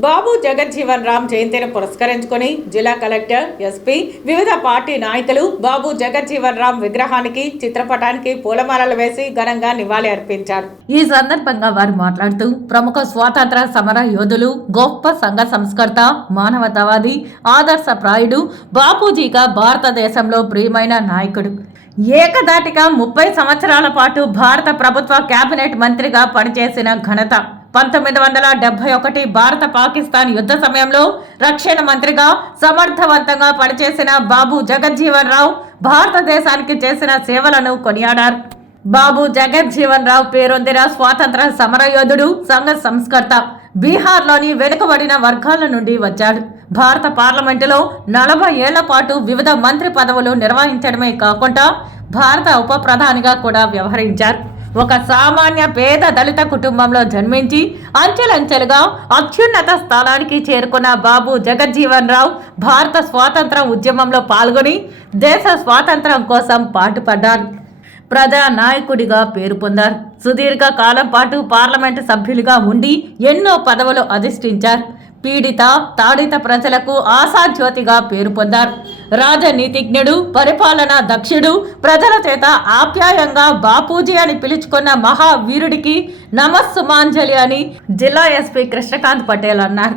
బాబు జగజ్జీవన్ రామ్ జయంతిని పురస్కరించుకొని జిల్లా కలెక్టర్, ఎస్పీ, వివిధ పార్టీ నాయకులు బాబు జగజ్జీవన్ రామ్ విగ్రహానికి, చిత్రపటానికి పూలమాలలు వేసి ఘనంగా నివాళి అర్పించారు. ఈ సందర్భంగా వారు మాట్లాడుతూ ప్రముఖ స్వాతంత్ర సమర యోధులు, గొప్ప సంఘ సంస్కర్త, మానవతావాది, ఆదర్శప్రాయుడు బాపూజీగా భారతదేశంలో ప్రియమైన నాయకుడు. ఏకదాటిగా 30 సంవత్సరాల పాటు భారత ప్రభుత్వ కేబినెట్ మంత్రిగా పనిచేసిన ఘనత, 1971 భారత పాకిస్తాన్ యుద్ధ సమయంలో రక్షణ మంత్రిగా సమర్థవంతంగా పనిచేసిన బాబు జగజ్జీవన్ రావు భారతదేశానికి చేసిన సేవలను కొనియాడారు. బాబు జగజ్జీవన్ రావు పేరొందిన స్వాతంత్ర సమరయోధుడు, సంఘ సంస్కర్త. బీహార్లోని వెనుకబడిన వర్గాల నుండి వచ్చాడు. భారత పార్లమెంటులో 40 ఏళ్ల పాటు వివిధ మంత్రి పదవులు నిర్వహించడమే కాకుండా భారత ఉప ప్రధానిగా కూడా వ్యవహరించారు. ఒక సామాన్య పేద దళిత కుటుంబంలో జన్మించి అంచెలంచెలుగా అత్యున్నత స్థానానికి చేరుకున్న బాబు జగజ్జీవన్ రావు భారత స్వాతంత్ర ఉద్యమంలో పాల్గొని దేశ స్వాతంత్రం కోసం పాటుపడ్డారు. ప్రజా నాయకుడిగా పేరు పొందారు. సుదీర్ఘ కాలం పాటు పార్లమెంటు సభ్యులుగా ఉండి ఎన్నో పదవులు అధిష్ఠించారు. పీడిత, తాడిత ప్రజలకు ఆశాజ్యోతిగా పేరు పొందారు. రాజనీతిజ్ఞుడు, పరిపాలనా దక్షుడు, ప్రజల చేత ఆప్యాయంగా బాపూజీ అని పిలుచుకున్న మహావీరుడికి నమస్సుమాంజలి అని జిల్లా ఎస్పీ కృష్ణకాంత్ పటేల్ అన్నారు.